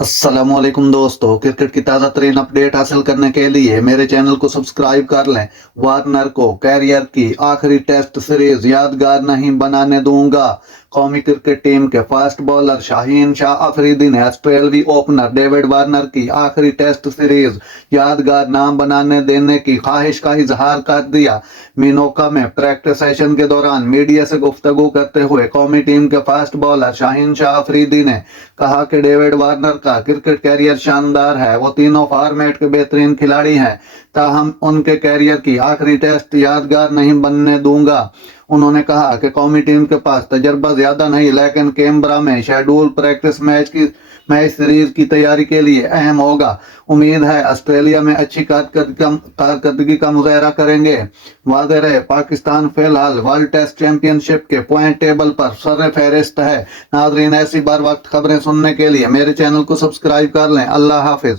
अस्सलाम वालेकुम दोस्तों, क्रिकेट की ताज़ा तरीन अपडेट हासिल करने के लिए मेरे चैनल को सब्सक्राइब कर लें। वार्नर को कैरियर की आखिरी टेस्ट सीरीज यादगार नहीं बनाने दूंगा। कौमी क्रिकेट टीम के फास्ट बॉलर शाहीन शाह अफरीदी ने ऑस्ट्रेलियाई ओपनर डेविड वार्नर की आखिरी टेस्ट सीरीज यादगार ना बनाने देने की ख्वाहिश का इजहार कर दिया। मिनोका में प्रैक्टिस सेशन के दौरान मीडिया से गुफ्तगू करते हुए कौमी टीम के फास्ट बॉलर शाहीन शाह अफरीदी ने कहा कि डेविड वार्नर का क्रिकेट कैरियर शानदार है। वो तीनों फॉर्मेट के बेहतरीन खिलाड़ी हैं, ताहम उनके कैरियर की आखिरी टेस्ट यादगार नहीं बनने दूंगा। उन्होंने कहा कि कौमी टीम के पास तजर्बा ज्यादा नहीं, लेकिन कैनबरा में शेड्यूल प्रैक्टिस मैच सीरीज की तैयारी के लिए अहम होगा। उम्मीद है ऑस्ट्रेलिया में अच्छी कारकर्दगी का मुजाहरा करेंगे। वादे रहे, पाकिस्तान फिलहाल वर्ल्ड टेस्ट चैंपियनशिप के पॉइंट टेबल पर सरफहरिस्त है। नाजरीन, ऐसी बार वक्त खबरें सुनने के लिए मेरे चैनल को सब्सक्राइब कर लें। अल्लाह हाफिज।